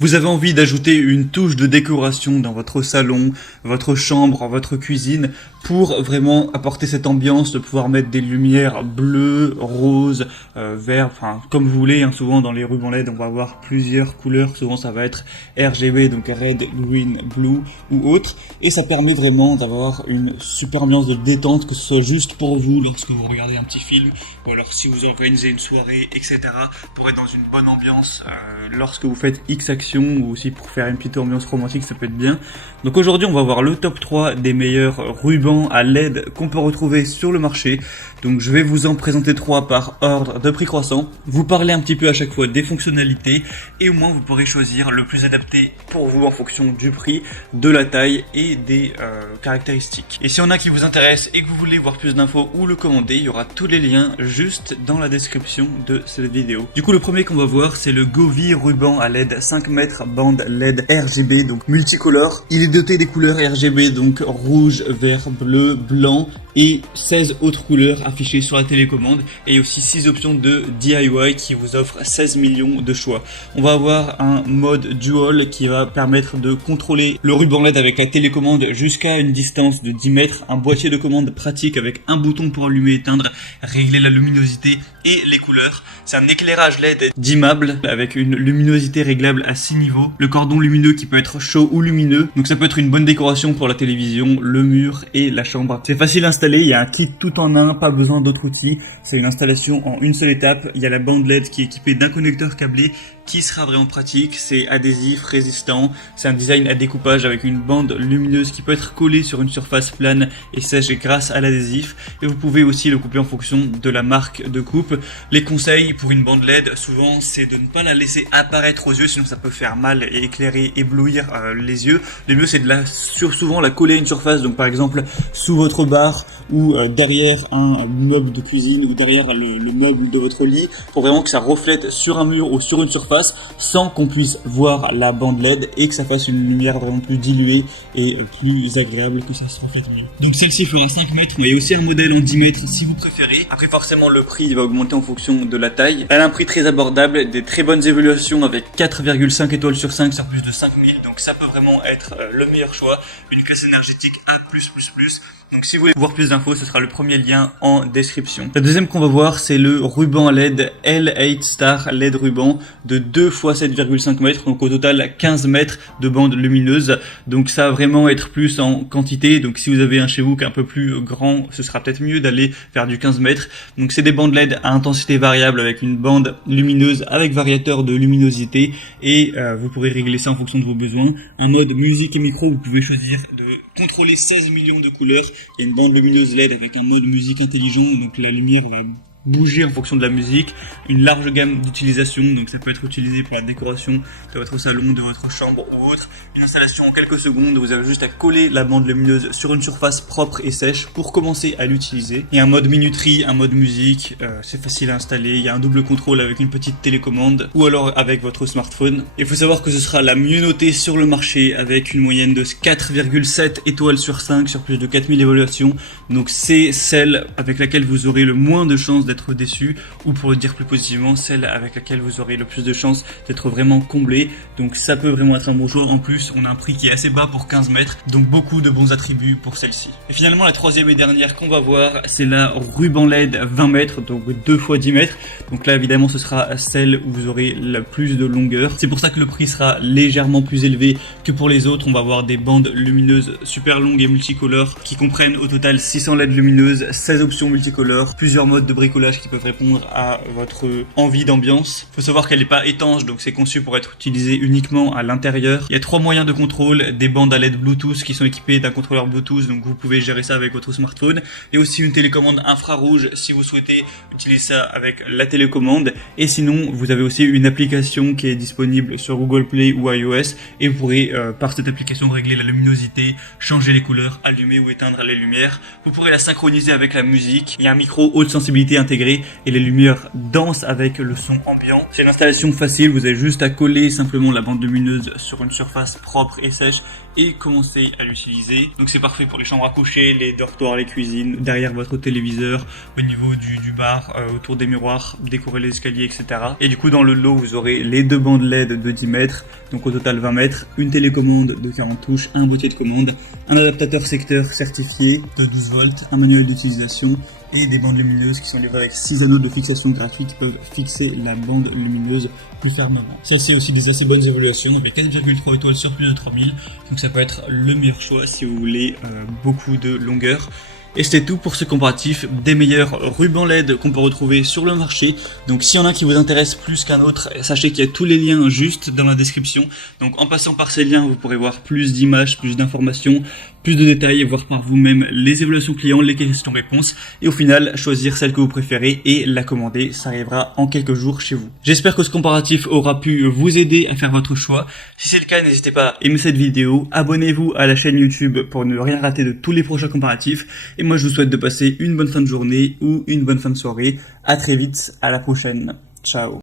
Vous avez envie d'ajouter une touche de décoration dans votre salon, votre chambre, votre cuisine, pour vraiment apporter cette ambiance, de pouvoir mettre des lumières bleues, roses, verts, enfin comme vous voulez. Souvent dans les rubans LED, on va avoir plusieurs couleurs. Souvent ça va être RGB, donc red, green, blue ou autre. Et ça permet vraiment d'avoir une super ambiance de détente, que ce soit juste pour vous lorsque vous regardez un petit film, ou alors si vous organisez une soirée, etc. pour être dans une bonne ambiance lorsque vous faites X actions, ou aussi pour faire une petite ambiance romantique, ça peut être bien. Donc aujourd'hui on va voir le top 3 des meilleurs rubans à LED qu'on peut retrouver sur le marché. Donc je vais vous en présenter 3 par ordre de prix croissant, vous parler un petit peu à chaque fois des fonctionnalités, et au moins vous pourrez choisir le plus adapté pour vous en fonction du prix, de la taille et des caractéristiques. Et si on a qui vous intéresse et que vous voulez voir plus d'infos ou le commander, il y aura tous les liens juste dans la description de cette vidéo. Du coup le premier qu'on va voir, c'est le Govee ruban à LED 5 mètres bande LED RGB, donc multicolore. Il est doté des couleurs RGB, donc rouge, vert, bleu, blanc et 16 autres couleurs affichées sur la télécommande, et aussi 6 options de DIY qui vous offrent 16 millions de choix. On va avoir un mode dual qui va permettre de contrôler le ruban LED avec la télécommande jusqu'à une distance de 10 mètres, un boîtier de commande pratique avec un bouton pour allumer et éteindre, régler la luminosité et les couleurs. C'est un éclairage LED dimmable avec une luminosité réglable à 6 niveaux, le cordon lumineux qui peut être chaud ou lumineux, donc ça peut être une bonne décoration pour la télévision, le mur et la chambre. C'est facile à installer, il y a un kit tout en un, pas besoin d'autres outils, c'est une installation en une seule étape. Il y a la bande LED qui est équipée d'un connecteur câblé qui sera vraiment pratique, c'est adhésif, résistant, c'est un design à découpage avec une bande lumineuse qui peut être collée sur une surface plane et sèche grâce à l'adhésif, et vous pouvez aussi le couper en fonction de la marque de coupe. Les conseils pour une bande LED, souvent, c'est de ne pas la laisser apparaître aux yeux, sinon ça peut faire mal et éclairer, éblouir les yeux. Le mieux c'est de souvent la coller à une surface, donc par exemple sous votre bar ou derrière un meuble de cuisine ou derrière le meuble de votre lit, pour vraiment que ça reflète sur un mur ou sur une surface sans qu'on puisse voir la bande LED, et que ça fasse une lumière vraiment plus diluée et plus agréable, que ça se reflète mieux. Donc celle-ci fera 5 mètres, mais il y a aussi un modèle en 10 mètres si vous préférez. Après forcément le prix va augmenter en fonction de la taille. Elle a un prix très abordable, des très bonnes évaluations avec 4,5 étoiles sur 5 sur plus de 5000, donc ça peut vraiment être le meilleur choix. Une classe énergétique A+++. Donc si vous voulez voir plus d'infos, ce sera le premier lien en description. La deuxième qu'on va voir, c'est le ruban LED L8 Star LED ruban de 2 x 7,5 mètres, donc au total 15 mètres de bande lumineuse. Donc ça va vraiment être plus en quantité, donc si vous avez un chez vous qui est un peu plus grand, ce sera peut-être mieux d'aller vers du 15 mètres. Donc c'est des bandes LED à intensité variable avec une bande lumineuse avec variateur de luminosité, et vous pourrez régler ça en fonction de vos besoins. Un mode musique et micro, vous pouvez choisir de contrôler 16 millions de couleurs. Il y a une bande lumineuse LED avec un mode musique intelligent, donc la lumière va bouger en fonction de la musique, une large gamme d'utilisation, donc ça peut être utilisé pour la décoration de votre salon, de votre chambre ou autre. Une installation en quelques secondes, vous avez juste à coller la bande lumineuse sur une surface propre et sèche pour commencer à l'utiliser. Il y a un mode minuterie, un mode musique, c'est facile à installer, il y a un double contrôle avec une petite télécommande ou alors avec votre smartphone. Il faut savoir que ce sera la mieux notée sur le marché avec une moyenne de 4,7 étoiles sur 5 sur plus de 4000 évaluations, donc c'est celle avec laquelle vous aurez le moins de chances d'être déçu, ou pour le dire plus positivement, celle avec laquelle vous aurez le plus de chances d'être vraiment comblé. Donc ça peut vraiment être un bon choix. En plus on a un prix qui est assez bas pour 15 mètres, donc beaucoup de bons attributs pour celle-ci. Et finalement la troisième et dernière qu'on va voir, c'est la ruban LED 20 mètres, donc 2 x 10 mètres. Donc là évidemment ce sera celle où vous aurez la plus de longueur, c'est pour ça que le prix sera légèrement plus élevé que pour les autres. On va avoir des bandes lumineuses super longues et multicolores qui comprennent au total 600 LED lumineuses, 16 options multicolores, plusieurs modes de bricolage qui peuvent répondre à votre envie d'ambiance. Il faut savoir qu'elle n'est pas étanche, donc c'est conçu pour être utilisé uniquement à l'intérieur. Il y a 3 moyens de contrôle, des bandes à LED Bluetooth qui sont équipées d'un contrôleur Bluetooth, donc vous pouvez gérer ça avec votre smartphone, et aussi une télécommande infrarouge si vous souhaitez utiliser ça avec la télécommande. Et sinon vous avez aussi une application qui est disponible sur Google Play ou iOS, et vous pourrez par cette application régler la luminosité, changer les couleurs, allumer ou éteindre les lumières. Vous pourrez la synchroniser avec la musique. Il y a un micro haute sensibilité intégré intégré et les lumières dansent avec le son ambiant. C'est une installation facile, vous avez juste à coller simplement la bande lumineuse sur une surface propre et sèche et commencer à l'utiliser. Donc c'est parfait pour les chambres à coucher, les dortoirs, les cuisines, derrière votre téléviseur, au niveau du bar, autour des miroirs, décorer les escaliers, etc. Et du coup dans le lot vous aurez les 2 bandes LED de 10 mètres, donc au total 20 mètres, une télécommande de 40 touches, un boîtier de commande, un adaptateur secteur certifié de 12 volts, un manuel d'utilisation et des bandes lumineuses qui sont livrées avec 6 anneaux de fixation gratuits qui peuvent fixer la bande lumineuse plus fermement. Celle-ci a aussi des assez bonnes évaluations avec 4,3 étoiles sur plus de 3000, donc ça peut être le meilleur choix si vous voulez beaucoup de longueur. Et c'était tout pour ce comparatif des meilleurs rubans LED qu'on peut retrouver sur le marché. Donc s'il y en a qui vous intéresse plus qu'un autre, sachez qu'il y a tous les liens juste dans la description. Donc en passant par ces liens, vous pourrez voir plus d'images, plus d'informations, plus de détails, voir par vous-même les évaluations clients, les questions-réponses, et au final choisir celle que vous préférez et la commander. Ça arrivera en quelques jours chez vous. J'espère que ce comparatif aura pu vous aider à faire votre choix. Si c'est le cas, n'hésitez pas à aimer cette vidéo, abonnez-vous à la chaîne YouTube pour ne rien rater de tous les prochains comparatifs. Et moi je vous souhaite de passer une bonne fin de journée ou une bonne fin de soirée. À très vite, à la prochaine. Ciao.